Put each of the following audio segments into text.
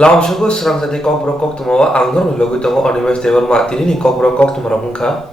Langsung serang tadi kok brokok tu mawa anggur logo tu mawa animes dewan mati ni kok brokok tu marah muka.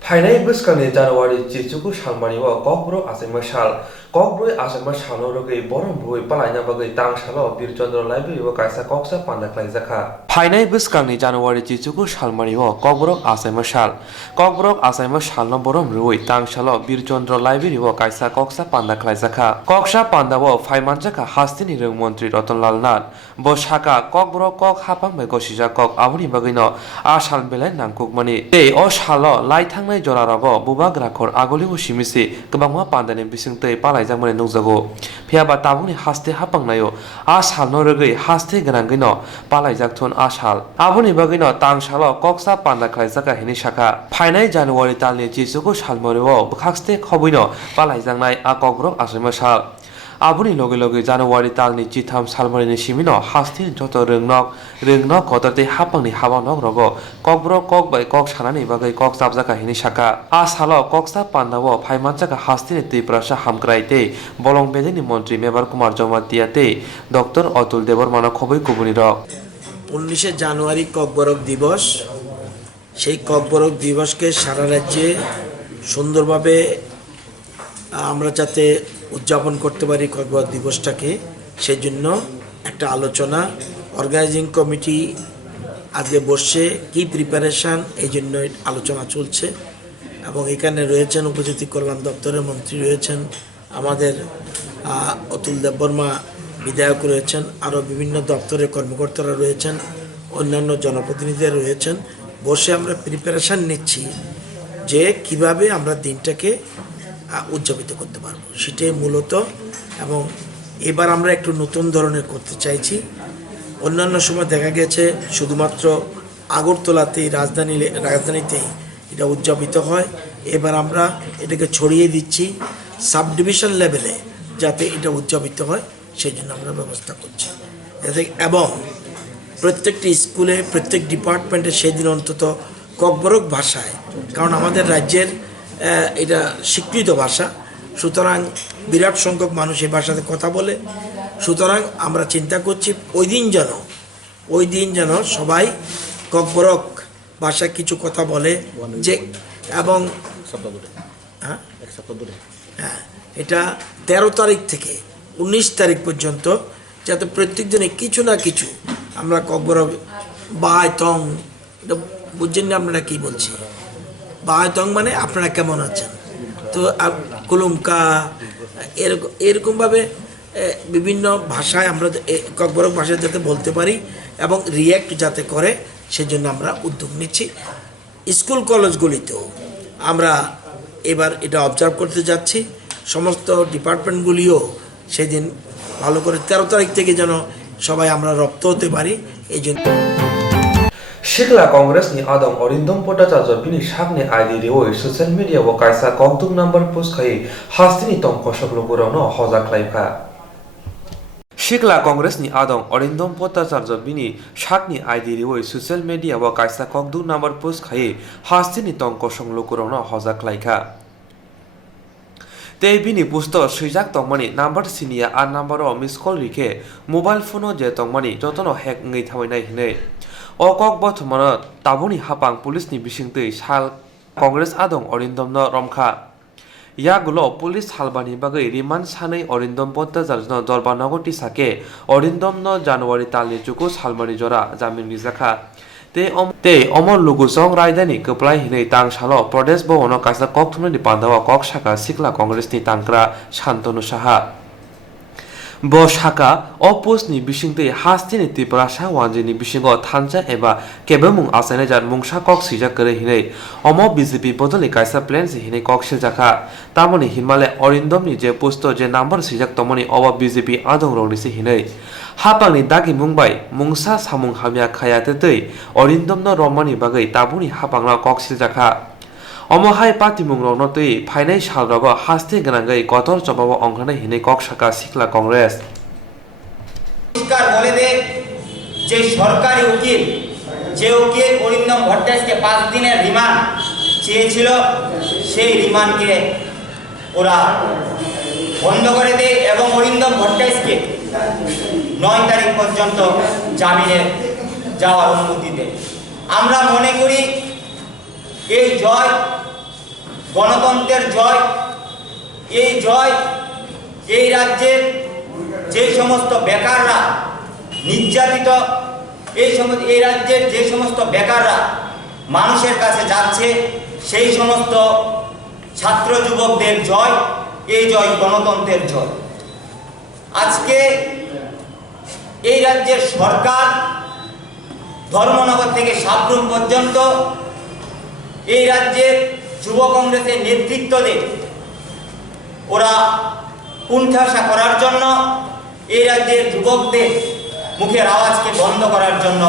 Fainai buskani Januari Chichuku Shalmani wa kokbro asema shal kokbro asema shalo rogai borom boi palanya bagai tang shalo Birchandra Library wa kaisa koksa panda klaizaka Fainai buskani Januari Chichuku Shalmani wa kokbro asema shal kokbro asema shalno borom roi tang shalo Birchandra Library wa kaisa koksa panda klaizaka koksa panda wa faimanjaka hastini rung mantri Ratanlal Nath bo shaka kokbro kok hapang mai gosija kok abuni bagai no ashal belai nangkukmani ei o shalo lai thang Jorarago, Bubag Rakor, Agoli Shimisi, Kabama Pandan and Bisinte, Palaizaman and Nozago, Piaba Tabuni Haste Hapangnayo, Ashal Noragay, Haste Grangino, Palaijakton Ashal, Abuni Bagino, Tang Shalo, Coxa Panda Kaisaka Hinishaka, Painai January Tali, Jisuko Shalmoro, Bukhaste Hobino, Palaizangai, Akogro, Asimashal. Abuni loge January talni Chitham Salmarini Shimino, Hastin Joto Ringnok, Kotate Hapangni Havanok Rogo, Kokbro Kok by Kok Shanani Bagay Kok Sabzaka Hinishaka, Ashalo, Koksa Pandawo, Paimanchaka Hastin Prasha Hamkraite, Bolong Bedeni Montri, Mebar Kumar Jomatiate, Dr. Otul Devor Manakobi Kubuniro. 19 জানুয়ারি ককবরক দিবস সেই ককবরক দিবসকে সারা রাজ্যে সুন্দরভাবে আমরা যাতে উদযাপন করতে পারি ককবরক দিবসটাকে সেজন্য একটা আলোচনা অর্গানাইজিং কমিটি আজকে বসে কি প্রিপারেশন এই জন্য আলোচনা চলছে এবং এখানে রয়েছেন উপজাতি কল্যাণ দপ্তরের মন্ত্রী রয়েছেন আমাদের অতুল দেববর্মা বিধায়ক রয়েছেন আরও বিভিন্ন দপ্তরের কর্মকর্তারা রয়েছেন অন্যান্য জনপ্রতিনিধিরা রয়েছেন বসে আমরা প্রিপারেশন নিচ্ছি যে কিভাবে আমরা দিনটাকে উদযাপিত করতে পারবো সেটাই মূলত এবং এবার আমরা একটু নতুন ধরনের করতে চাইছি অন্যান্য সময় দেখা গেছে শুধুমাত্র আগরতলাতেই রাজধানীতেই এটা উদযাপিত হয় এবার আমরা এটাকে ছড়িয়ে দিচ্ছি সাব ডিভিশন লেভেলে যাতে এটা উদযাপিত হয় সেই জন্য আমরা ব্যবস্থা করছি এবং প্রত্যেকটি স্কুলে প্রত্যেক ডিপার্টমেন্টে সেদিন অন্তত ককবরক ভাষায় কারণ আমাদের রাজ্যের এটা স্বীকৃত ভাষা সুতরাং বিরাট সংখ্যক মানুষ এই ভাষাতে কথা বলে সুতরাং আমরা চিন্তা করছি ওই দিন যেন সবাই ককবরক ভাষায় কিছু কথা বলে যে এবং হ্যাঁ এটা 13 তারিখ থেকে 19 তারিখ পর্যন্ত যাতে প্রত্যেকজনে কিছু না কিছু আমরা ককবরক বাহাইতং এটা বুঝছেন না আপনারা কী বলছি বাহাইতং মানে আপনারা কেমন আছেন তো কুলুমকা এরকমভাবে বিভিন্ন ভাষায় আমরা ককবরক ভাষায় যাতে বলতে পারি এবং রিয়্যাক্ট যাতে করে সেজন্য আমরা উদ্যোগ নিচ্ছি স্কুল কলেজগুলিতেও আমরা এবার এটা অবজার্ভ করতে যাচ্ছি সমস্ত ডিপার্টমেন্টগুলিও সেদিন ভালো করে 13 তারিখ থেকে যেন সবাই আমরা রপ্ত হতে পারি এই জন্য Shikla Congress ni Adam Orindom Potacharjo bini shakni ID rewoi social media wo kaisa koktung number post khai hastini tong koshok logorano hoja khlaipha Shikla Congress ni Adam Orindom Potacharjo bini shakni ID rewoi social media wo kaisa koktung number post khai hastini tong koshok logorano hoja khlaikha Tei bini pusto swijak tongmani number sinia a number o miss call rike mobile phone je tongmani jotono hack ngai thawainai hinai Okok Bottomana Tabuni Hapang Police ni Bishingtei Shal Congress Adong Orindom Romkha Yagulo Police Halbani Bagai Riman Sanai Orindom Potazarno Dorbanagoti Sake Orindom no January Tali Jukus Halmani Jora Jamin Rizaka Te Omor Lugusong Raidani Kuplai Hine Tang Shalo Prodes Bono Kasa Koktuno di Pandawa Kok Shaka Sikla Congress ni Tankra Shantonu Shaha Boshaka opus ni bishingte hastini tiprasha wanjini bishingo thancha eba kebemung asane jar mungsha kok sija kare hinei omo BJP bodoli kaisa plans hinei kok siljaka tamoni hinmale orindom ni je posto je number sijak tomoni oba BJP adong rongni si hinei hapangni dagi mungbai mungsa samung hamya khayate tei orindom no romani bagai tabuni hapangna kok siljaka Omohai Pati Mungrong tui Painai Shalrogo Haste Grangai Kotor Chobabo Onghana Hine Kok Shaka Sikla Congress পরিষ্কার বলে দে যে সরকারি উকিল অরিন্দম ভট্টাচার্যকে 5 দিনের remand চেয়েছিল সেই রিমান্ডকে ওরা বন্ধ করে দেয় এবং অরিন্দম ভট্টাচার্যকে 9 তারিখ পর্যন্ত জামিনে যাওয়ার অনুমতি দেন। আমরা মনে করি এই জয় গণতন্ত্রের জয়। এই জয় এই রাজ্যের যে সমস্ত বেকাররা নির্যাতিত, এই রাজ্যের যে সমস্ত বেকাররা মানুষের কাছে যাচ্ছে, সেই সমস্ত ছাত্র যুবকদের জয়। এই জয় গণতন্ত্রের জয়। আজকে এই রাজ্যের সরকার ধর্মনগর থেকে সাবরুম পর্যন্ত এই রাজ্যের যুব কংগ্রেসের নেতৃত্ব দেয়, ওরা কুণ্ঠাসা করার জন্য, এই রাজ্যের যুবকদের মুখের আওয়াজকে বন্ধ করার জন্য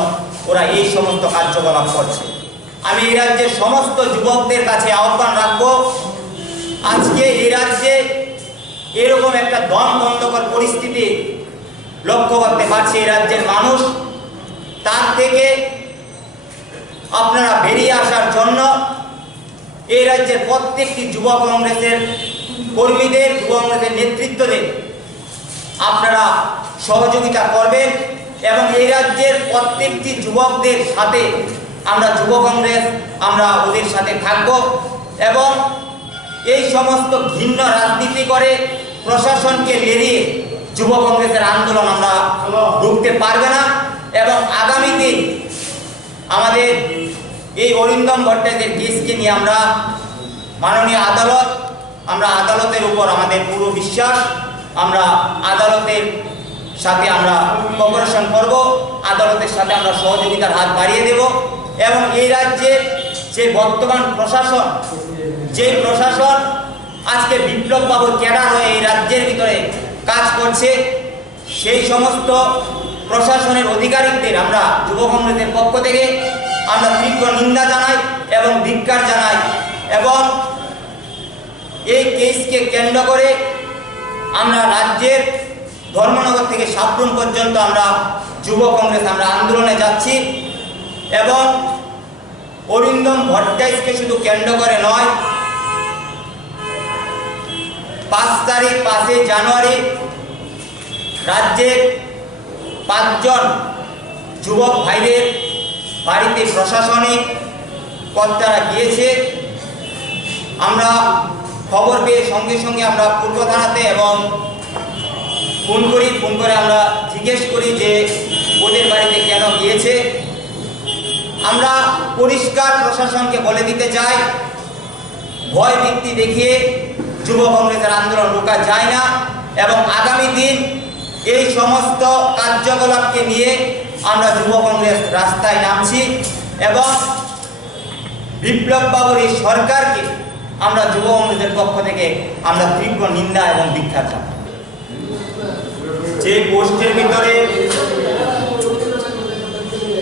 ওরা এই সমস্ত কার্যকলাপ করছে। আমি এই রাজ্যের সমস্ত যুবকদের কাছে আহ্বান রাখব, আজকে এই রাজ্যে এরকম একটা দম বন্ধকর পরিস্থিতি লক্ষ্য করতে পারছে এই রাজ্যের মানুষ। তার থেকে আপনারা বেরিয়ে আসার জন্য এই রাজ্যের প্রত্যেকটি যুব কংগ্রেসের কর্মীদের, যুব কংগ্রেসের নেতৃত্বদের আপনারা সহযোগিতা করবেন এবং এই রাজ্যের প্রত্যেকটি যুবকদের সাথে আমরা যুব কংগ্রেস আমরা ওদের সাথে থাকব এবং এই সমস্ত ঘৃণ্য রাজনীতি করে প্রশাসনকে এড়িয়ে যুব কংগ্রেসের আন্দোলন আমরা রুখতে পারবে না। এবং আগামী দিন আমাদের এই অরিন্দম ভট্টাচার্যের কেসকে নিয়ে আমরা মাননীয় আদালতের উপর আমাদের পুরো বিশ্বাস। আমরা আদালতের সাথে আমরা কোঅপারেশন করব, আদালতের সাথে আমরা সহযোগিতার হাত বাড়িয়ে দেব এবং এই রাজ্যে যে বর্তমান প্রশাসন, যে প্রশাসন আজকে বিপ্লববাবু ক্যাডার হয়ে এই রাজ্যের ভিতরে কাজ করছে, সেই সমস্ত প্রশাসনের অধিকারিকদের আমরা যুব কংগ্রেসের পক্ষ থেকে আমরা তীব্র নিন্দা জানাই এবং ধিক্কার জানাই এবং এই কেসকে কেন্দ্র করে আমরা রাজ্যের ধর্মনগর থেকে সাবরুম পর্যন্ত আমরা যুব কংগ্রেস আমরা আন্দোলনে যাচ্ছি এবং অরিন্দম ভট্টাচার্যকে শুধু কেন্দ্র করে নয়, 5 জানুয়ারি রাজ্যের 5 জন যুবক ভাইদের বাড়িতে প্রশাসনিক কর্তারা গিয়েছে। আমরা খবর পেয়ে সঙ্গে সঙ্গে আমরা পূর্ব থানাতে এবং ফোন করে আমরা জিজ্ঞেস করি যে ওদের বাড়িতে কেন গিয়েছে। আমরা পরিষ্কার প্রশাসনকে বলে দিতে চাই, ভয় ভীতি দেখিয়ে যুব কংগ্রেসের আন্দোলন রোকা যায় না এবং আগামী দিন এই সমস্ত কার্যকলাপকে নিয়ে আমরা যুব কংগ্রেস রাস্তায় নামছি এবং বিপ্লব বাবুর এই সরকারকে আমরা যুব কংগ্রেসের পক্ষ থেকে আমরা তীব্র নিন্দা এবং ধিক্কার জানাই। যে পোস্টের ভিতরে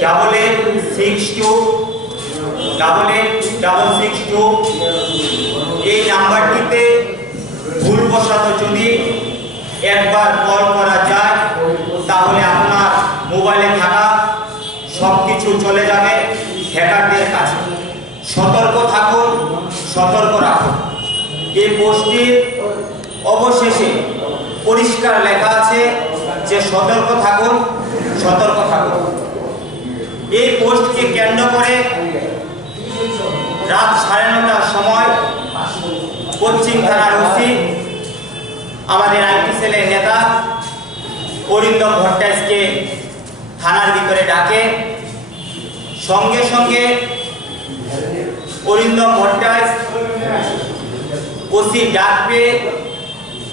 8862 এই নাম্বারটিতে ভুলবশত যদি একবার কল করা যায় তাহলে আপনার মোবাইলে থাকা সব কিছু চলে যাবে হ্যাকারদের কাছে। সতর্ক থাকুন, সতর্ক রাখুন। এই পোস্টটির অবশেষে পরিষ্কার লেখা আছে যে সতর্ক থাকুন, সতর্ক থাকুন। এই পোস্টকে কেন্দ্র করে রাত 9:30টার সময় পশ্চিম থানার ওসি আমাদের আইটি সেলের নেতা অরিন্দম ভট্টাচার্যকে থানার ভিতরে ডাকে। সঙ্গে সঙ্গে অরিন্দম ভট্টাচার্য ওসি ডাক পেয়ে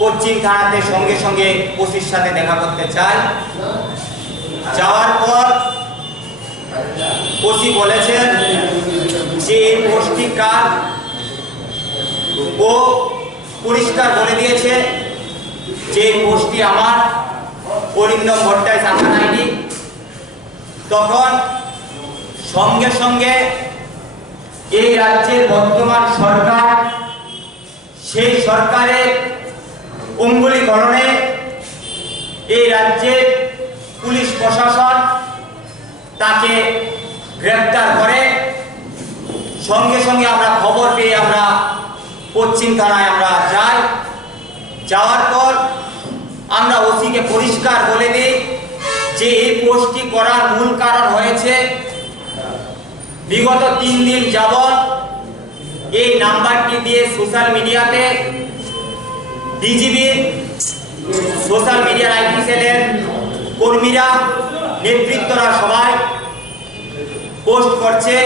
পশ্চিম থানাতে সঙ্গে সঙ্গে ওসির সাথে দেখা করতে চায়। যাওয়ার পর ওসি বলেছেন যে এই পোস্টটি কার, ও পরিষ্কার বলে দিয়েছে যে এই পোস্টটি আমার, অরিন্দম ভট্টাচার্য আমার আইডি। তখন সঙ্গে সঙ্গে এই রাজ্যের বর্তমান সরকার, সেই সরকারের অঙ্গুলিকরণে এই রাজ্যের পুলিশ প্রশাসন তাকে গ্রেফতার করে। সঙ্গে সঙ্গে আমরা খবর পেয়ে আমরা পশ্চিম থানায় আমরা যাই। যাওয়ার পর আমরা ওসিকে পরিষ্কার বলে দিই যে এই পোস্টটি করার মূল কারণ হয়েছে বিগত 3 দিন যাবৎ এই নাম্বারটি দিয়ে সোশ্যাল মিডিয়াতে ডিজিবির সোশ্যাল মিডিয়ার আইটি সেলের কর্মীরা নেতৃত্বরা সবাই পোস্ট করছে।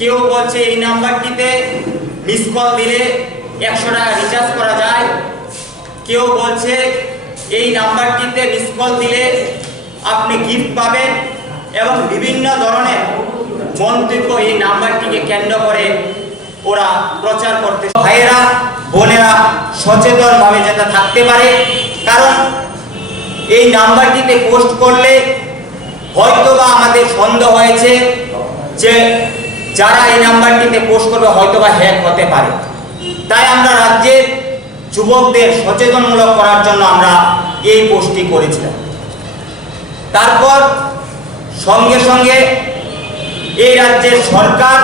কেউ বলছে এই নাম্বারটিতে মিস কল দিলে 100 টাকা রিচার্জ করা যায়, কেউ বলছে এই নাম্বারটিতে মিস কল দিলে আপনি গিফট পাবেন, এবং বিভিন্ন ধরনের মন্তব্য এই নাম্বারটিকে কেন্দ্র করে ওরা প্রচার করতে। ভাইয়েরা বোনেরা সচেতনভাবে যাতে থাকতে পারে, কারণ এই নাম্বারটিতে পোস্ট করলে হয়তোবা আমাদের সন্দেহ হয়েছে যে যারা এই নাম্বারটিতে পোস্ট করবে হয়তোবা হ্যাক হতে পারে। তাই আমরা রাজ্যের যুবকদের সচেতনমূলক করার জন্য আমরা এই পোস্টটি করেছিলাম। তারপর সঙ্গে সঙ্গে এই রাজ্যের সরকার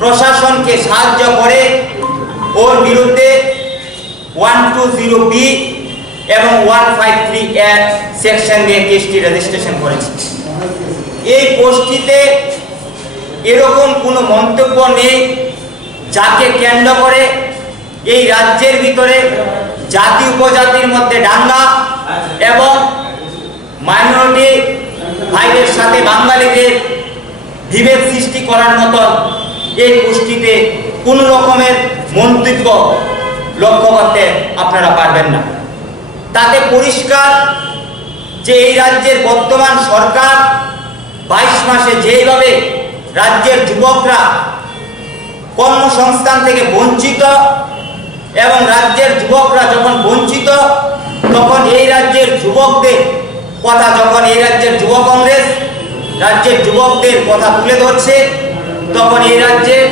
প্রশাসনকে সাহায্য করে ওর বিরুদ্ধে 120B এবং 153 এর সেকশন দিয়ে কেসটি রেজিস্ট্রেশন করেছে। এই পোস্টটিতে এরকম কোনো মন্তব্য নেই যাকে কেন্দ্র করে এই রাজ্যের ভিতরে জাতি উপজাতির মধ্যে দাঙ্গা এবং মাইনরিটি ভাইদের সাথে বাঙালিদের বিভেদ সৃষ্টি করার মতো এই গোষ্ঠীতে কোনো রকমের মন্তব্য লক্ষ্য করতে আপনারা পারবেন না। তাতে পরিষ্কার যে এই রাজ্যের বর্তমান সরকার 22 মাসে যেভাবে রাজ্যের যুবকরা কর্মসংস্থান থেকে বঞ্চিত, এবং রাজ্যের যুবকরা যখন বঞ্চিত তখন এই রাজ্যের যুবকদের কথা, যখন এই রাজ্যের যুব কংগ্রেস রাজ্যের যুবকদের কথা তুলে ধরছে, তখন এই রাজ্যের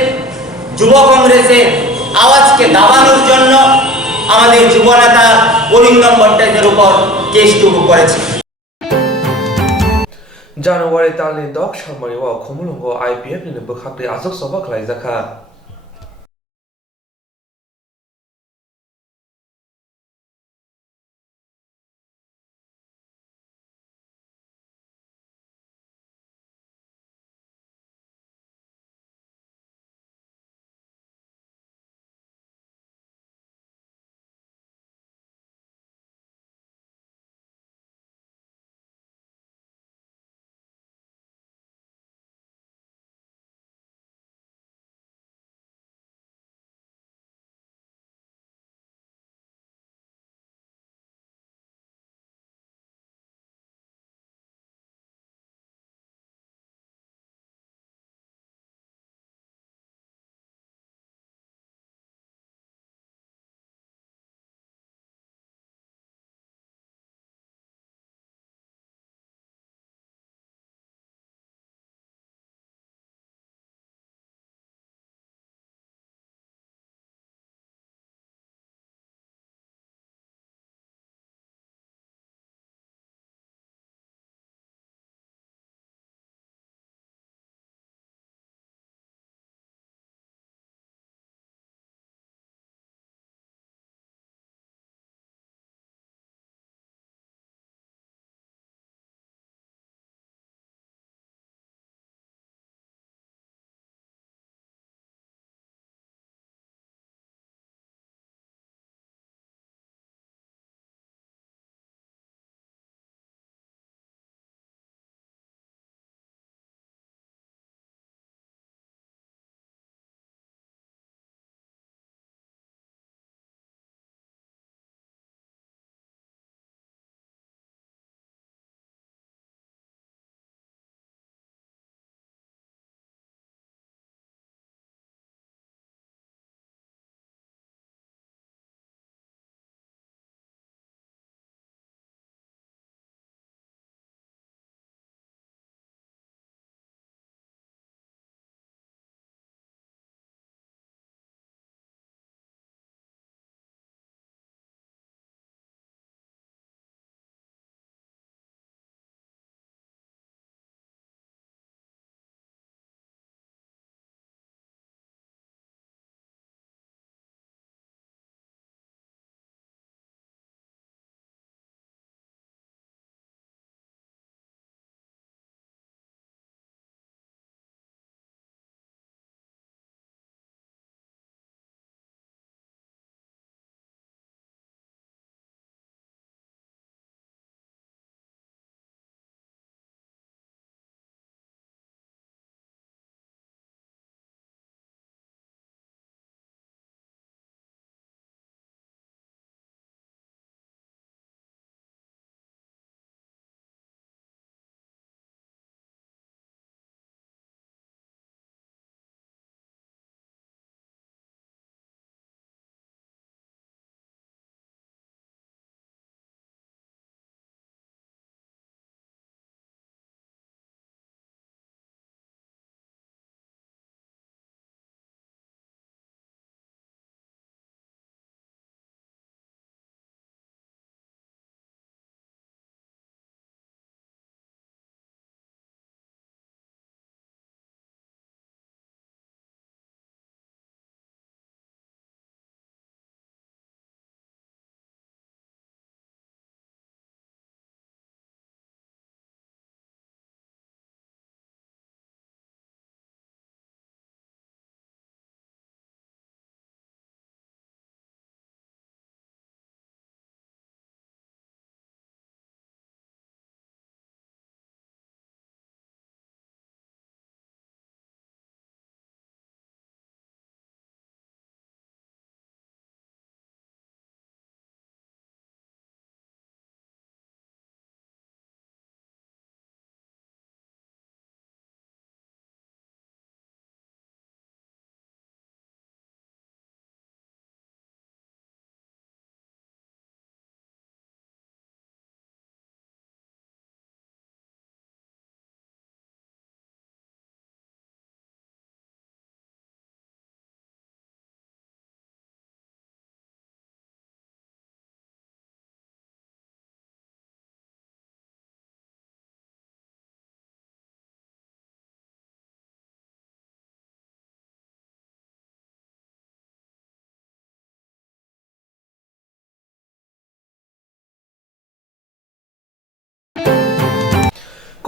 যুব কংগ্রেসের আওয়াজকে দাবানোর জন্য আমাদের যুবনেতা অরিন্দম ভট্টাচার্যের উপর কেসটুকু করেছে। জানুয়ারি दाननि 10 सानमारियाव खमलंगो IPF नि बोखाख्रि आजक सभा खालायजाखा।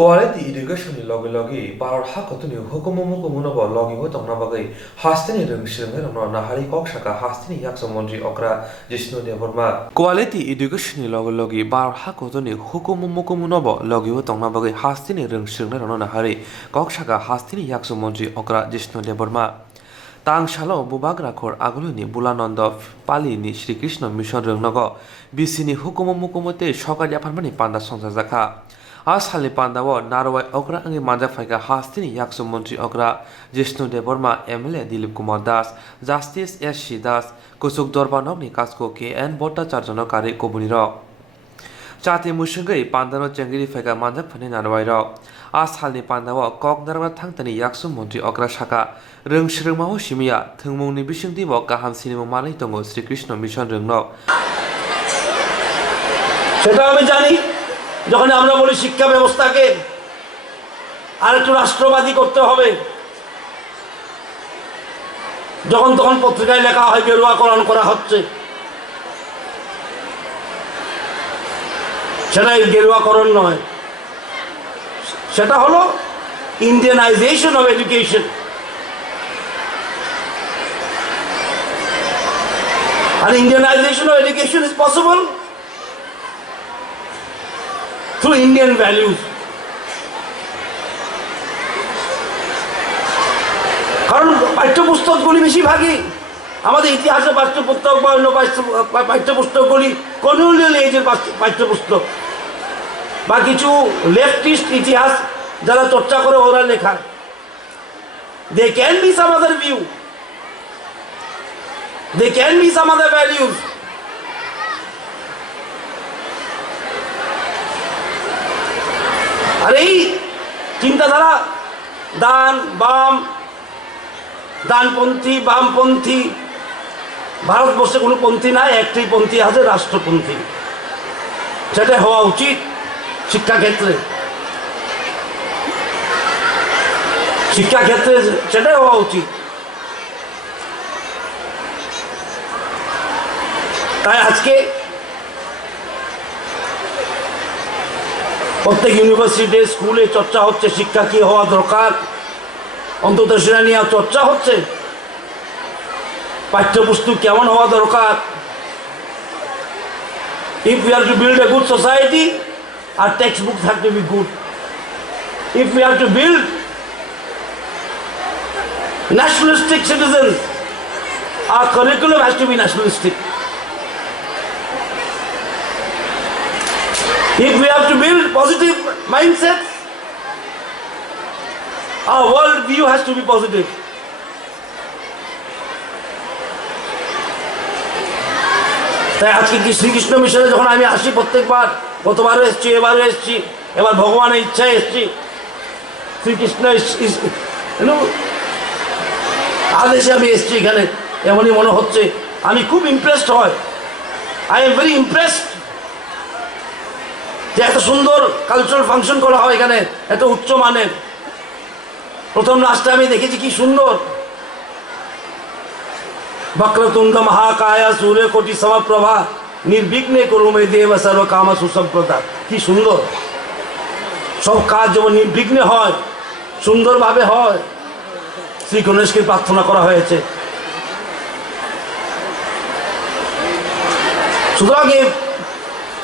Quality education ni logi bar hakotuni hukumu logi wo tongna bagai hastini rungsirngai rongno nahari kok saka hastini yakso mantri okra Jishnu Devarma Quality education ni logi bar hakotuni hukumu logi wo tongna bagai hastini rungsirngai rongno nahari kok saka hastini yakso mantri okra Jishnu Devarma Tang shalo bubag rakhor aguluni bulananda pali ni Shri Krishna mission rongnago bisini hukumu te shokari aphanmani panda songsa jakha Ashali Pandawa, Narwai Okra, and Manjafaka Hastini Yaksu Montri Okra, Jishnu Devarma, MLA Dilip Kumar Das, Justice S. Das, Kusuk Dorbanogni Kasko K, and Bota Charjano Kari Kobuniro. Chati Mushingai, Pandano Changiri Faka Manjafani Narwai Rock, Ashali Pandawa, Kok Darva Tangtani Yaksu Montri Okra Shaka, Rung Shrimaho Shimia, Tungmuni Bishing Divo, Kaham Cinema Mani Tongo, Sri Krishna Mission Rungno. যখন আমরা বলি শিক্ষা ব্যবস্থাকে আরেকটু রাষ্ট্রবাদী করতে হবে যখন তখন পত্রিকায় লেখা হয় গেরুয়াকরণ করা হচ্ছে সেটা গেরুয়াকরণ নয় সেটা হলো ইন্ডিয়ানাইজেশন অফ এডুকেশন আর Indianization of education is possible through Indian values. কারণ পাঠ্যপুস্তকগুলি বেশিরভাগই আমাদের ইতিহাসের পাঠ্যপুস্তক বা অন্য পাঠ্যপুস্তকগুলি কলোনিয়াল এজের পাঠ্যপুস্তক বা কিছু লেফটিস্ট ইতিহাস যারা চর্চা করে ওরা লেখা they can be some other view they can be some other values আর এই চিন্তাধারা ডানপন্থী বামপন্থী ভারতবর্ষে কোনো পন্থী নাই একটাই পন্থী আছে রাষ্ট্রপন্থী সেটা হওয়া উচিত শিক্ষাক্ষেত্রে সেটাই হওয়া উচিত তাই আজকে প্রত্যেক ইউনিভার্সিটি স্কুলে চর্চা হচ্ছে শিক্ষা কি হওয়া দরকার অন্তত সেটা নিয়ে চর্চা হচ্ছে পাঠ্যপুস্তক কেমন হওয়া দরকার if we are to build a good society our textbooks have to be good if we have to build nationalistic citizens our curriculum has to be nationalistic if we have to build positive mindsets, our world view has to be positive. তাই আজকে কি শ্রীকৃষ্ণ মিশনে যখন আমি আসি প্রত্যেকবার গতবারও এসেছি এবারও এসেছি এবার ভগবানের ইচ্ছায় এসেছি শ্রীকৃষ্ণ আদেশে আমি এসেছি এখানে এমনই মনে হচ্ছে আমি খুব ইমপ্রেসড হয় আই এম ভেরি ইমপ্রেসড যে এত সুন্দর কালচারাল ফাংশন করা হয় এখানে এত উচ্চ মানের প্রথম রাস্তায় আমি দেখেছি কি সুন্দর বক্রতুণ্ড মহাকায় সূর্যকোটি সমপ্রভা নির্বিঘ্নে কুরু মে দেব সর্ব কাম সুসম্প্রদা কি সুন্দর সব কাজ যেমন নির্বিঘ্নে হয় সুন্দরভাবে হয় শ্রী গণেশকে প্রার্থনা করা হয়েছে সুতরাং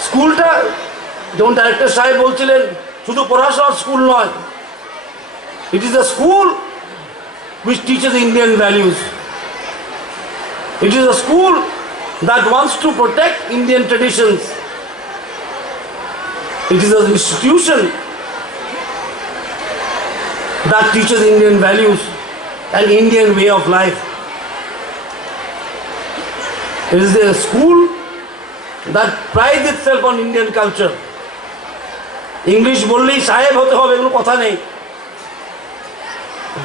স্কুলটা যেমন ডাইরেক্টর সাহেব বলছিলেন শুধু পড়াশোনার স্কুল নয় it is a school which teaches Indian values it is a school that wants to protect Indian traditions it is an institution that teaches Indian values and Indian way of life it is a school that prides itself on Indian culture English বললেই সাহেব হতে হবে কোনো কথা নেই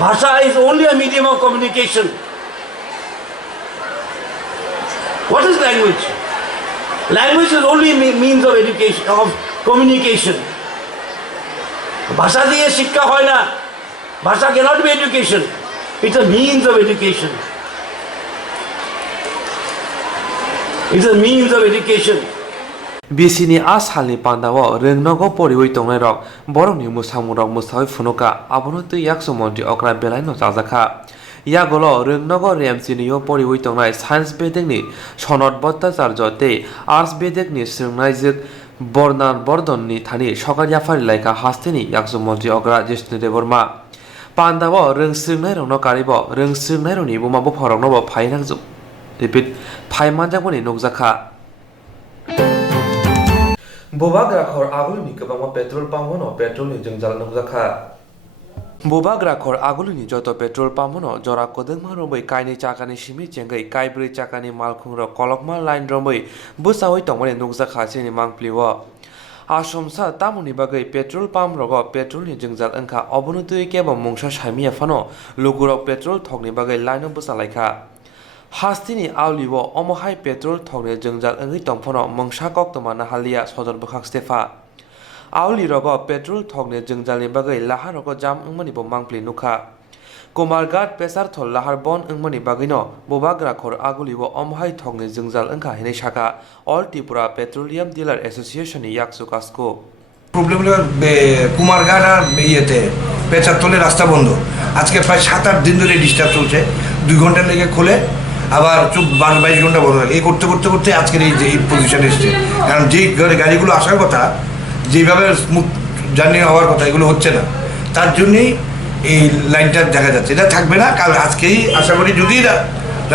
ভাষা is only a medium of communication what is language language is only means of education of communication ভাষা দিয়ে শিক্ষা হয় না ভাষা cannot be education it's a means of education it's a means of education बिसिनि आ सालनि पान्दाव रोंनांगौ परिवै तंनाय रक बरंनि मुसामु रक मुसावै फुनुका आबनो तु याकसु मन्त्रि अक्रा बेलाय न जाजाखा यागोलो रोंनांगौ रेमसिनियो परिवै तंनाय साइन्स बेदेकनि सनद भट्टाचार्य ते आर्ट्स बेदेकनि सोंनायजों बर्नान बर्दननि थानि सकाल याफारि लायका हास्तेनि याकसु मन्त्रि अक्रा जिष्णु देवर्मा पान्दाव रोंसोंनाय रंनो कारिब रोंसोंनाय रंनि बुमाबो फरंनोबो फाइनांजो रिपिट फाइमानजाबोनि नगजाखा Bobak rakhor aguluni kebangma petrol pampono petrolni jengjal nukjaka. Bobak rakhor aguluni joto petrol pampono jora kodengma rombai kaini chakani simi chengai kaibri chakani malkhungra kolokma line rombai busawai tongmani nukjaka chini mangpliwa. Asomsa tamuni bagai petrol pump rogo petrolni jengjal engka obonutui keba mungsa saimia fano lugurok petrol thokni bagai line busalaika. Hastini auliwo omohai petrol thokne jengjal engi tongphono mongsa koktoma halia sodor bukhak stefa auli rogo petrol thokne jengjalni bagai lahar rogo jam engmani bo mangpli nukha Komargat pesar thol lahar bon engmani bagino bobagra khor aguliwo omohai thokne jengjal engkha hene shaka All Tripura Petroleum Dealer Association yaksu kasko problem হলো কুমারঘাট আর ইয়েতে পেচারতলে রাস্তা বন্ধ আজকে প্রায় 7-8 দিন ধরে disturb চলছে 2 ঘন্টা লেগে খোলে আবার 22 ঘন্টা বন্ধ থাকে এই করতে করতে করতে আজকের এই যে পজিশন এসছে কারণ যে গাড়িগুলো আসার কথা যেভাবে স্মুথ জার্নি হওয়ার কথা এগুলো হচ্ছে না তার জন্যই এই লাইনটা দেখা যাচ্ছে এটা থাকবে না কাল আজকেই আশা করি যদি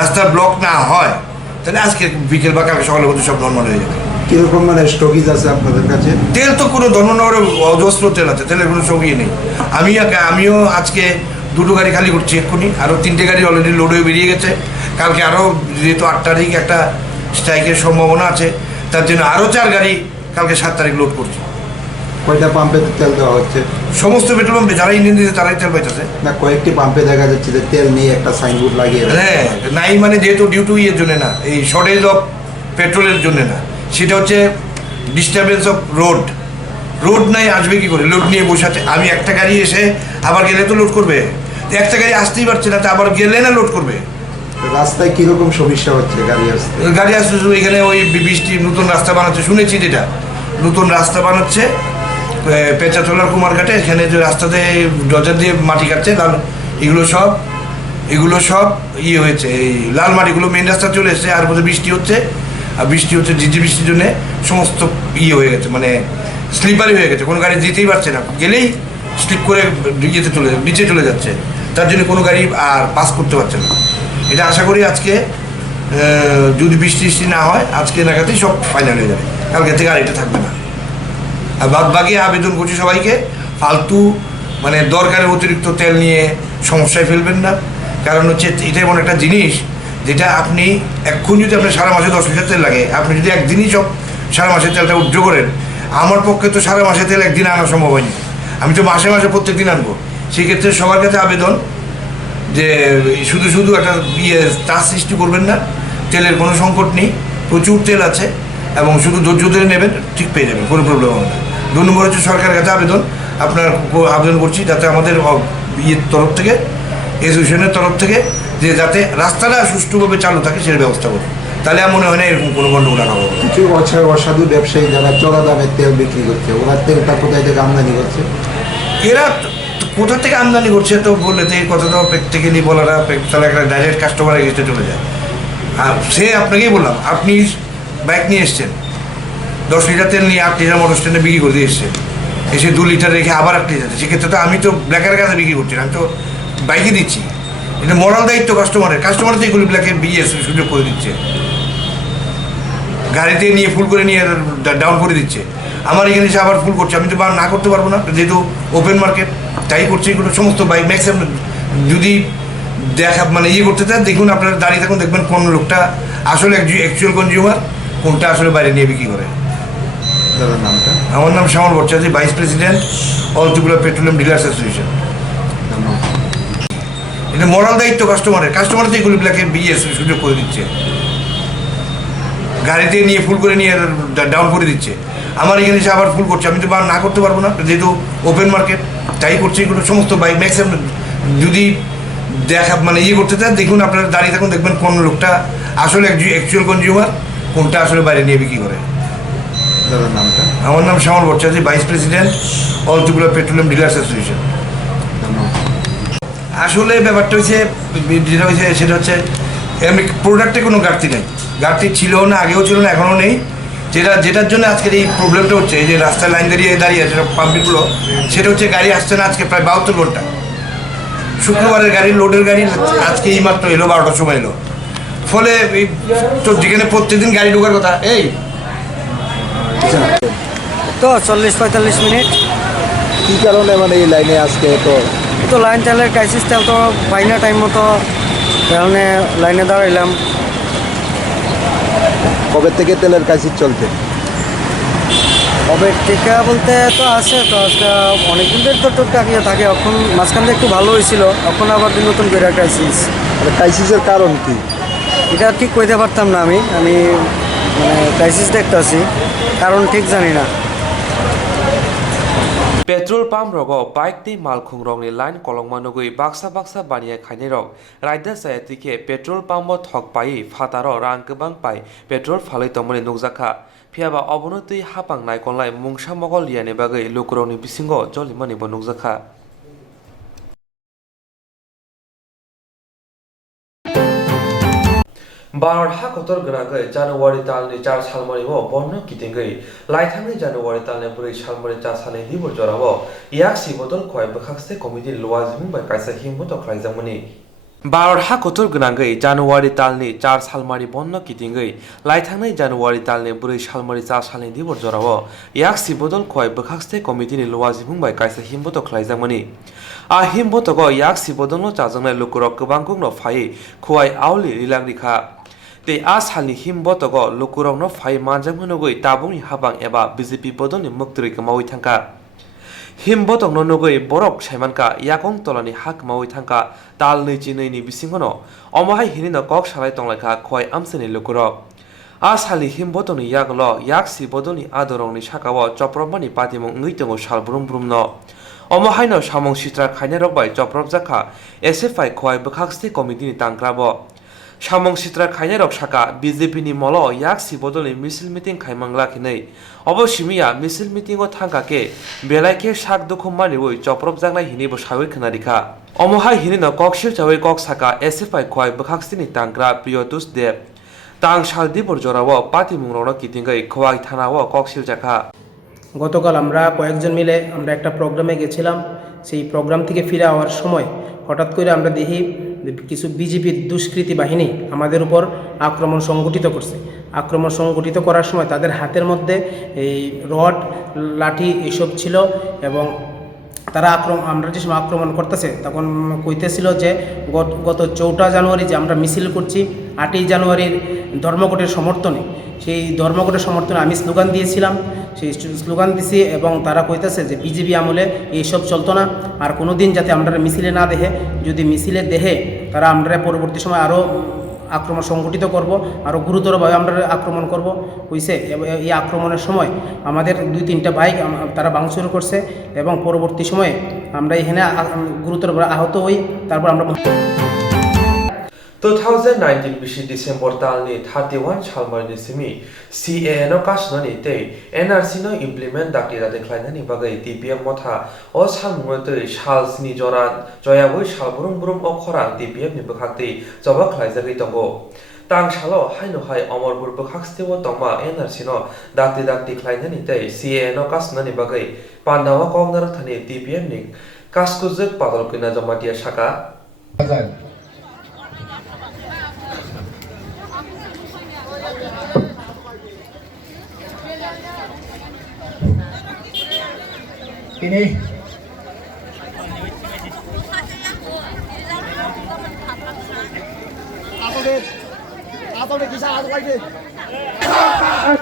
রাস্তা ব্লক না হয় তাহলে আজকে বিকেল বা কালকে সকালের মধ্যে সব নর্মাল হয়ে যাবে কিরকম মানে স্টকিজ আছে আপনাদের কাছে তেল তো কোনো ধর্মনগরে অজস্র তেল আছে তেলের কোনো সঙ্গী নেই আমিও আজকে 2 গাড়ি খালি করছি এক্ষুনি আরও 3টে গাড়ি অলরেডি লোড হয়ে বেরিয়ে গেছে কালকে আরও যেহেতু 8 তারিখ একটা স্ট্রাইকের সম্ভাবনা আছে তার জন্য আরও 4 গাড়ি কালকে 7 তারিখ লোড করছি কয়টা পাম্পে তেল দেওয়া হচ্ছে সমস্ত পেট্রোল পাম্পে যারা ইঞ্জিন দিতে তারাই তেল পাইতেছে না কয়েকটি পাম্পে দেখা যাচ্ছে যে তেল নিয়ে একটা সাইনবোর্ড লাগিয়ে হ্যাঁ নাই মানে যেহেতু ডিউটি ইয়ের জন্য না এই শর্টেজ অফ পেট্রোলের জন্য না সেটা হচ্ছে ডিস্টারবেন্স অফ রোড নাই আসবে কি করে লোড নিয়ে বসাতে আমি একটা গাড়ি এসে আবার গেলে তো লোড করবে একটা গাড়ি আসতেই পারছে না তো আবার গেলে না লোড করবে রাস্তায় কিরকম সমস্যা হচ্ছে গাড়ি আসতে এখানে ওই বৃষ্টি নতুন রাস্তা বানাচ্ছে শুনেছি যেটা নতুন রাস্তা বানাচ্ছে পেঁচাতলার কুমারঘাটে এখানে যে রাস্তাতে ডজার দিয়ে মাটি কাটছে লাল এগুলো সব ইয়ে হয়েছে এই লাল মাটিগুলো মেন রাস্তা চলে এসছে আর মধ্যে বৃষ্টি হচ্ছে আর বৃষ্টি হচ্ছে ঝিঝি বৃষ্টির জন্য সমস্ত ইয়ে হয়ে গেছে মানে স্লিপারি হয়ে গেছে কোনো গাড়ি যেতেই পারছে না গেলেই স্লিপ করে নিচে চলে যাচ্ছে তার জন্য কোনো গাড়ি আর পাস করতে পারছে না এটা আশা করি আজকে যদি বৃষ্টি না হয় আজকে নাগাদই সব ফাইনাল হয়ে যাবে কালকে থেকে আর এটা থাকবে না আর বাকি আবেদন করছি সবাইকে ফালতু মানে দরকারের অতিরিক্ত তেল নিয়ে সমস্যায় ফেলবেন না কারণ হচ্ছে এটা এমন একটা জিনিস যেটা আপনি এক্ষুনি যদি আপনার সারা মাসে 10 লিটার তেল লাগে আপনি যদি একদিনই সব সারা মাসের তেলটা উইথড্র করেন আমার পক্ষে তো সারা মাসে তেল একদিন আনা সম্ভব হয়নি আমি তো মাসে মাসে প্রত্যেক দিন আনবো সেক্ষেত্রে সবার কাছে আবেদন যে শুধু একটা তার সৃষ্টি করবেন না তেলের কোনো সংকট নেই প্রচুর তেল আছে এবং শুধু ধৈর্য ধরে নেবেন ঠিক পেয়ে যাবেন কোনো প্রবলেম হবে না 2 নম্বর হচ্ছে সরকারের কাছে আবেদন করছি যাতে আমাদের তরফ থেকে অ্যাসোসিয়েশনের তরফ থেকে যে যাতে রাস্তাটা সুষ্ঠুভাবে চালু থাকে সেটার ব্যবস্থা করবে তাহলে আমার মনে হয় না এরকম কোনো গণ্ডগোল আর হবে কিছু অসাধু ব্যবসায়ী যারা চড়া দামে তেল বিক্রি করছে ওরা তেলটা কোথায় থেকে আমদানি করছে এরা কোথা থেকে আমদানি করছে তো বললে তো এই কথা তো প্র্যাকটিক্যালি বলাটা তাহলে একটা ডাইরেক্ট কাস্টমারের কাছে চলে যায় আর সে আপনাকেই বললাম আপনি বাইক নিয়ে এসছেন 10 লিটার তেল নিয়ে 8 লিটার মোটর স্ট্যান্ডে বিক্রি করে দিয়ে এসছেন এসে 2 লিটার রেখে আবার 1 লিটার সেক্ষেত্রে তো আমি তো ব্ল্যাকের কাছে বিক্রি করছি আমি তো বাইকে দিচ্ছি এটা মোরাল দায়িত্ব কাস্টমার তো এগুলি ব্ল্যাকে সুযোগ করে দিচ্ছে গাড়িতে নিয়ে ফুল করে নিয়ে ডাউন করে দিচ্ছে আমার এখানে এসে আবার ফুল করছে আমি তো না করতে পারবো না যেহেতু ওপেন মার্কেট তাই করছে এগুলো সমস্ত বাইক ম্যাক্সিমাম যদি মানে করতে চান দেখুন আপনারা দাঁড়িয়ে থাকুন দেখবেন কোন লোকটা আসলে অ্যাকচুয়াল কনজিউমার কোনটা আসলে বাইরে নিয়ে বিক্রি করে দাদার নামটা আমার নাম Shyamal Bhattacharya vice president all Tripura petroleum dealers association এটা মোরাল দায়িত্ব কাস্টমার তো এগুলি ব্ল্যাকে সুযোগ করে দিচ্ছে গাড়িতে নিয়ে ফুল করে নিয়ে ডাউন করে দিচ্ছে আমার এখানে এসে আবার ফুল করছে আমি তো না করতে পারবো না যেহেতু ওপেন মার্কেট তাই করছে এগুলো সমস্ত বাইক ম্যাক্সিমাম যদি মানে করতে চান দেখুন আপনারা দাঁড়িয়ে থাকুন দেখবেন কোন লোকটা আসলে অ্যাকচুয়াল কনজিউমার কোনটা আসলে বাইরে নিয়ে বিক্রি করে আপনার নামটা? আমার নাম Shyamal Bhattacharya, vice president all Tripura petroleum dealers association. ধন্যবাদ। আসলে ব্যাপারটা হচ্ছে যেটা হয়েছে সেটা হচ্ছে এমনি প্রোডাক্টে কোনো ঘাটতি নেই, ঘাটতি ছিল না, আগেও ছিল না, এখনও নেই। যেটার জন্য আজকের এই প্রবলেমটা হচ্ছে, এই যে রাস্তায় লাইন দাঁড়িয়ে আছে পাম্পগুলো, সেটা হচ্ছে গাড়ি আসছে না আজকে প্রায় 72 ঘন্টা। শুক্রবারের গাড়ি, লোডের গাড়ি আজকে এই মাত্র এলো, 12টার সময় এলো। ফলে তো যেখানে প্রত্যেকদিন গাড়ি ঢোকার কথা, এই তো 40-45 মিনিট। কি কারণে মানে এই লাইনে আজকে তো লাইন তেলের ক্রাইসিস তেল তো পাই না টাইম মতো, কারণে লাইনে দাঁড়াইলাম। কবে থেকে তেলের ক্রাইসিস চলছে? কবে টিকা বলতে তো আছে, তো আজকে অনেকদিন ধরে তো টুকটাক ইয়ে থাকে। এখন মাঝখান দিয়ে একটু ভালো হয়েছিল, এখন আবার নতুন করে ক্রাইসিস। ক্রাইসিসের কারণ কি? এটা ঠিক কইতে পারতাম না। আমি মানে ক্রাইসিস দেখতেছি, কারণ ঠিক জানি না। पेट्रोल पाम्प रगो बाइक दी मालखुंग रंगनि लाइन कलंगमा नुगुइ बाक्सा बाक्सा बानिया खाइनाय रग राइडा सायातिके पेट्रोल पाम्प थक पाइ फातार रां गोबां पाइ पेट्रोल फालै तमनि नुगजाखा फियाबा अबनति हापां नायकनलाय मुंसा मगल लियानि बागै लुकुरनि बिसिंगो जलिमानिबो नुगजाखा। भारत हाखर गनागै जानुवारि तालनि 4 सालमारिआव बन्न किथिंगै लाइथांनि जानुवारि तालनि 4 सालमारि 4 सालनि दिबो जराव याक सिबदल खय बखाखसे कमिटि लवाजिम बाय कायसा हिमत खलायजामनि भारत हाखर गनागै जानुवारि तालनि 4 सालमारि बन्न किथिंगै लाइथांनि जानुवारि तालनि 4 सालमारि 4 सालनि दिबो जराव याक सिबदल खय बखाखसे कमिटिनि लवाजिम बाय कायसा हिमत खलायजामनि आ हिमतगो याक सिबदलनो चाजंनाय लुकुरक गोबांगुनो फायै खुवाय आवलि लिलांरिखा ते आ सालनि हिमबतगो लुकुरंनो फाइ मानजाम होनुगै ताबुंनि हाबां एबा बीजेपी बदलनि मुक्तरि कमावै थांका हिमबतंनो नुगै बरक साइमानका याकं तलानि हाक मावै थांका ताल नैचिनैनि बिसिंगनो अमहाय हिनिनो कक सालाय तंलायखा खय आमसेनि लुकुरक आ सालनि हिमबतनि यागलो याकसि बदलनि आदरंनि साकाव चप्रबनि पातिमुं ngैतंगो सालब्रुम ब्रुमनो अमहायनो सामं सित्रा खायनाय रकबाय चप्रब जाखा एसेफाइ खय बखाखस्ति कमिटिनि तांक्राबो सामं सित्रा खायनाय रक साका बीजेपी नि मल याक सिबदलनि मिसिल मिटिं खायमांलाखिनै अबसिमिया मिसिल मिटिंगो थांकाके बेलायके साक दुखुमानि वै चप्रब जांनाय हिनिबो सावै खोनारिखा अमहाय हिनिनो ककसिल चावै कक साका एसेफाइ खय बखाखस्तिनि तांक्रा प्रियतुस देव तां साल दिबोर जराव पातिमुंरनो किथिंगै खवाई थानाव ककसिल जाखा। গতকাল আমরা কয়েকজন মিলে আমরা একটা প্রোগ্রামে গেছিলাম। সেই প্রোগ্রাম থেকে ফিরে আসার সময় হঠাৎ করে আমরা দেখি কিছু বিজেপির দুষ্কৃতী বাহিনী আমাদের উপর আক্রমণ সংগঠিত করছে। আক্রমণ সংগঠিত করার সময় তাদের হাতের মধ্যে এই রড, লাঠি এসব ছিল এবং তারা আমরা যে সময় আক্রমণ করতেছে তখন কইতেছিল যে গত 4 জানুয়ারি যে আমরা মিছিল করছি 8 জানুয়ারির ধর্মঘটের সমর্থনে, সেই ধর্মঘটের সমর্থনে আমি স্লোগান দিয়েছিলাম। সেই স্লোগান দিছি এবং তারা কইতেছে যে বিজেপি আমলে এইসব চলতো না, আর কোনো দিন যাতে আমরা মিছিলে না দেখে, যদি মিছিলে দেখে তারা আমরা পরবর্তী সময় আরও আক্রমণ সংগঠিত করব, আরও গুরুতরভাবে আমরা আক্রমণ করব হইছে। এই আক্রমণের সময় আমাদের 2-3টা বাইক তারা ভাঙচুর করছে এবং পরবর্তী সময়ে আমরা এখানে গুরুতরভাবে আহত হই। তারপর আমরা 2019 बिसि डिसेम्बर तालनि 31 सालमारिनि सिमि CAA नो कासननि तै NRC नो इमप्लिमेन्ट दाक्टिरा देखलायनायनि बागै TPM मथा अ सालमुङै साल स्नि जरा जयाबै सालब्रुम ब्रुम अखरा TPM नि बखाक्ति जबा खलायजागै दंगो तां सालो हायनो हाय अमरपुर बखाक्स्तिव तंमा NRC नो दाक्ति खलायनायनि तै CAA नो कासननि बागै पान्दावा कमनार थानि TPM नि कासकुजक पादलकिना जमातिया साका ini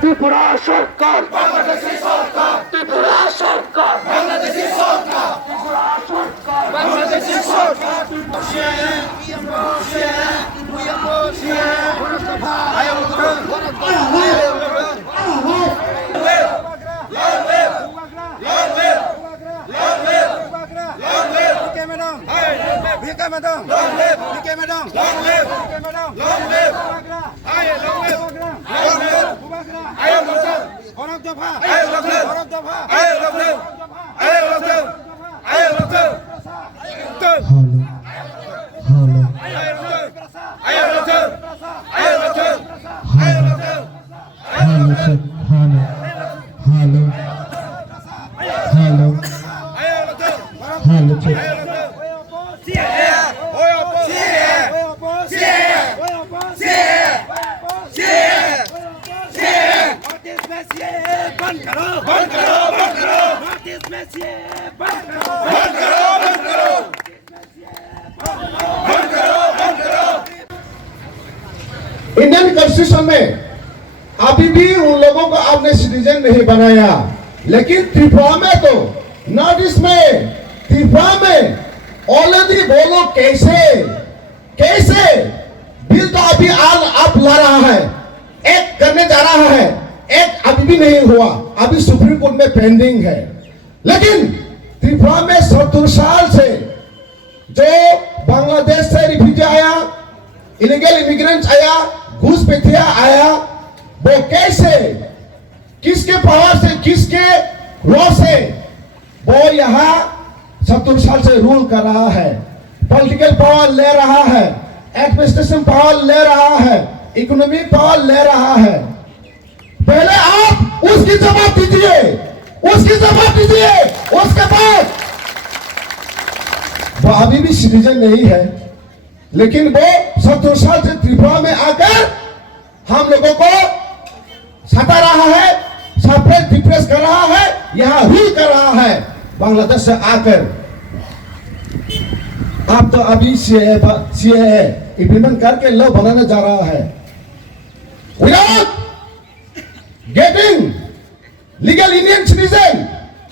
ত্রিপুরা সরকার বাংলাদেশী সরকার ত্রিপুরা সরকার বাংলাদেশী সরকার ত্রিপুরা সরকার বাংলাদেশী সরকার इंडियन कॉन्स्टिट्यूशन में अभी भी उन लोगों को आपने सिटीजन नहीं बनाया, लेकिन त्रिपुरा में तो नॉर्थ ईस्ट में त्रिपुरा में ऑलरेडी बोलो कैसे बिल तो अभी आप ला रहा है, एक करने जा रहा है, एक अभी भी नहीं हुआ, अभी सुप्रीम कोर्ट में पेंडिंग है। लेकिन त्रिपुरा में 70 साल से जो बांग्लादेश से रिफ्यूजी आया, इलीगल इमिग्रेंट्स आया, घुसपैठिया आया, वो कैसे, किसके पावर से, किसके लॉ से वो यहाँ 70 साल से रूल कर रहा है, पॉलिटिकल पावर ले रहा है, एडमिनिस्ट्रेशन पावर ले रहा है, इकोनॉमिक पावर ले रहा है। पहले आप उसकी जवाब दीजिए, उसके बाद वो अभी भी सिटीजन नहीं है, लेकिन वो 70 साल से त्रिपुरा में आकर हम लोगों को सता रहा है, सप्रेस डिप्रेस कर रहा है, यहाँ रूल कर रहा है बांग्लादेश से आकर। आप तो अभी सीएए इम्प्लीमेंट करके लॉ बनाने जा रहा है without getting legal Indian citizen.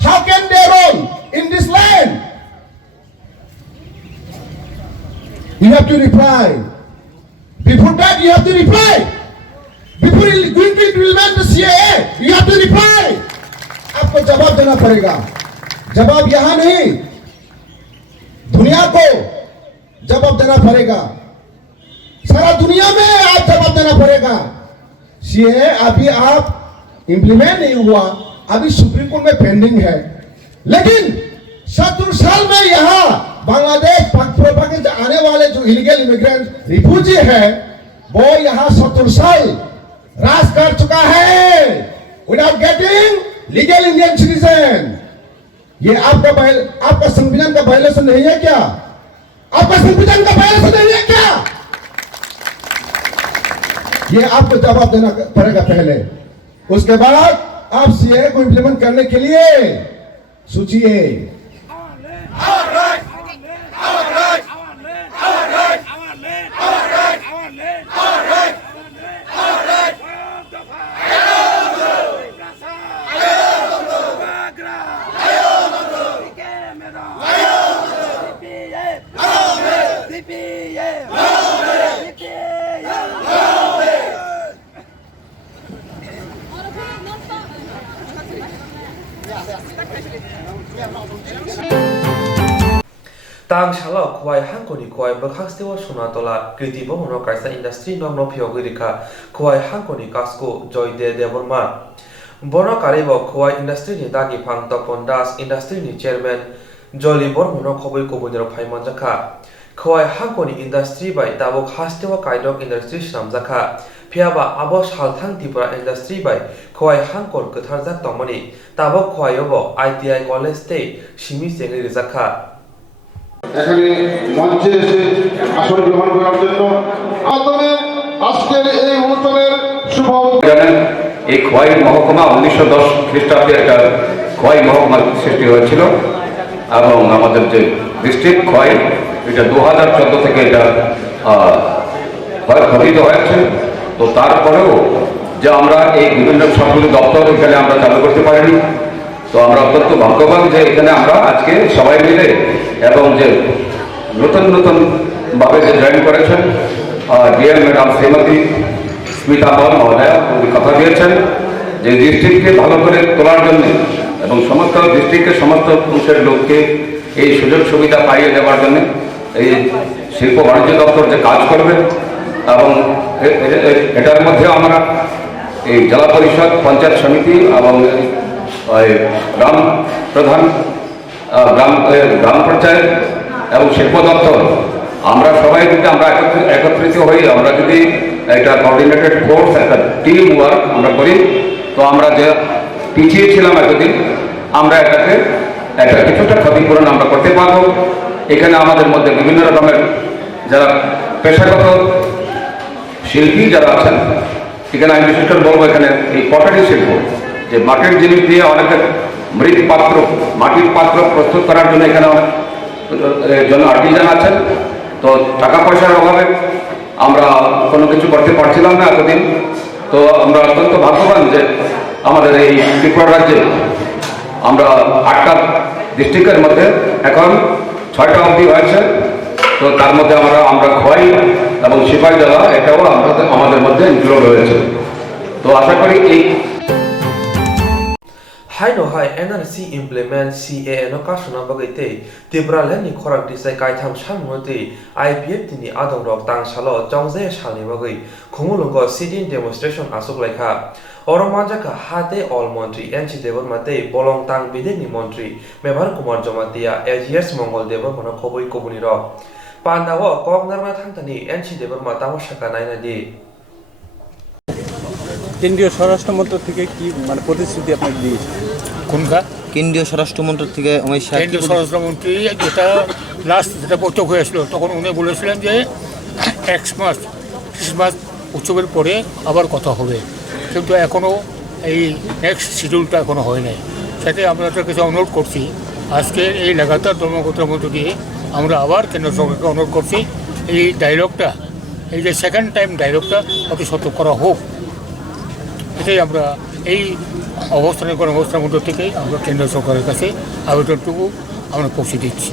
How can they role in this land? You have to reply. Before that, you have to reply. Before going to implement the CAA, you have to reply. आपको जवाब देना पड़ेगा। जवाब यहाँ नहीं, दुनिया को जवाब देना पड़ेगा, सारा दुनिया में आप जवाब देना पड़ेगा। CAA अभी आप इम्प्लीमेंट नहीं हुआ, अभी सुप्रीम कोर्ट में पेंडिंग है। लेकिन 70 साल में यहाँ बांग्लादेश पाकिस्तान से आने वाले जो इलीगल इमिग्रेंट रिफ्यूजी है, वो यहाँ 70 साल राज कर चुका है without getting legal Indian citizen. ये आपका संविधान का वायलेशन नहीं है क्या? आपका संविधान का वायलेशन नहीं है क्या? ये आपको जवाब देना पड़ेगा पहले, उसके बाद आप सीए को इम्प्लीमेंट करने के लिए सोचिए। Tang shala kuai hangkoni kuai bakhastewa sonatola kriti bomono kaisa industry nomno phiogirika kuai hangkoni kasko joy de devorma bono karibo kuai industry ni dagi phang topon das industry ni chairman joli bormono khoboi kobonero phaimon jakha kuai hangkoni industry bai tabo khastewa kaidok industry shamjakha phiaba abo salthang tipura industry bai kuai hangkon kotharjak tomani tabo kuaiobo ITI college te simi sengri jakha এখানে মঞ্চে এসে আসন গ্রহণ করার জন্য মাধ্যমে আজকের এই অনুষ্ঠানের শুভ জানেন এই খোয়াই মহকুমা 1910 খ্রিস্টাব্দে একটা খোয়াই মহকুমা সৃষ্টি হয়েছিল এবং আমাদের যে ডিস্ট্রিক্ট খোয়াই এটা 2014 থেকে এটা গঠিত হয়েছে। তো তারপরেও যে আমরা এই বিভিন্ন সবগুলো দপ্তর এখানে আমরা চালু করতে পারিনি। তো আমরা অত্যন্ত ভাগ্যবান যে এখানে আমরা আজকে সবাই মিলে এবং যে নতুন ভাবে যে জয়েন করেছেন ডিএম ম্যাডাম শ্রীমতী স্মিতা পাল মহোদয়া উনি কথা দিয়েছেন যে ডিস্ট্রিক্টকে ভালো করে তোলার জন্য এবং সমস্ত ডিস্ট্রিক্টের সমস্ত অংশের লোককে এই সুযোগ সুবিধা পাইয়ে দেওয়ার জন্য এই শিল্প বাণিজ্য দপ্তর যে কাজ করবে এবং এটার মধ্যে আমরা এই জেলা পরিষদ, পঞ্চায়েত সমিতি এবং গ্রাম প্রধান, গ্রাম পঞ্চায়েত এবং শিল্প দপ্তর, আমরা সবাই যদি আমরা একত্রিত হই, আমরা যদি একটা কোঅর্ডিনেটেড ফোর্স, একটা টিম ওয়ার্ক আমরা করি, তো আমরা যে পিছিয়ে ছিলাম এতদিন, আমরা এটাকে একটা কিছুটা ক্ষতিপূরণ আমরা করতে পারবো। এখানে আমাদের মধ্যে বিভিন্ন রকমের যারা পেশাগত শিল্পী যারা আছেন, এখানে আমি বিশেষ করে বলবো, এখানে এই পটারি শিল্প, যে মাটির জিনিস দিয়ে অনেকের মাটির পাত্র প্রস্তুত করার জন্য এখানে অনেক জন্য আর্টিজান আছেন। তো টাকা পয়সার অভাবে আমরা কোনো কিছু করতে পারছিলাম না এতদিন। তো আমরা অত্যন্ত ভাগ্যবান যে আমাদের এই ত্রিপুরা রাজ্যে আমরা 8টা ডিস্ট্রিক্টের মধ্যে এখন 6টা অবধি হয়েছে। তো তার মধ্যে আমরা খোয়াই এবং সিপাহী জেলা এটাও আমাদের মধ্যে ইনক্লুড হয়েছে। তো আশা করি এই Hai no hai NRC implement CA no kasuna bagite Tripura leni khorak disai kaitham shammote IPF tini adong rok tang salo jongje shalni bagai khumulungo sit-in demonstration asuk laikha Oromajaka hate all montri NC Devon mate bolong tang bideni montri Mebar Kumar Jomatia AGS Mongol Devon kono khoboi kobuni ro Pandawo koknarma thangtani NC Devon matawa shaka naina di কেন্দ্রীয় স্বরাষ্ট্রমন্ত্রক থেকে কি মানে প্রতিশ্রুতি আপনাকে দিয়েছে? কোনটা? কেন্দ্রীয় স্বরাষ্ট্রমন্ত্রক থেকে অমিত শাহ কেন্দ্রীয় স্বরাষ্ট্রমন্ত্রী যেটা লাস্ট যেটা বৈঠক হয়েছিল, তখন উনি বলেছিলেন যে ক্রিসমাস উৎসবের পরে আবার কথা হবে, কিন্তু এখনও এই নেক্সট শিডিউলটা এখনও হয় নাই। সাথে আমরা তার কাছে অনুরোধ করছি, আজকে এই লাগাতার ধর্মঘটের মধ্য দিয়ে আমরা আবার কেন্দ্র সরকারকে অনুরোধ করছি, এই ডায়লগটা, এই যে সেকেন্ড টাইম ডায়লগটা অতি সত্য করা হোক। এটাই আমরা এই অবস্থানের কর্মব্যবস্থার মধ্য থেকেই আমরা কেন্দ্র সরকারের কাছে আবেদনটুকু আমরা পৌঁছে দিচ্ছি।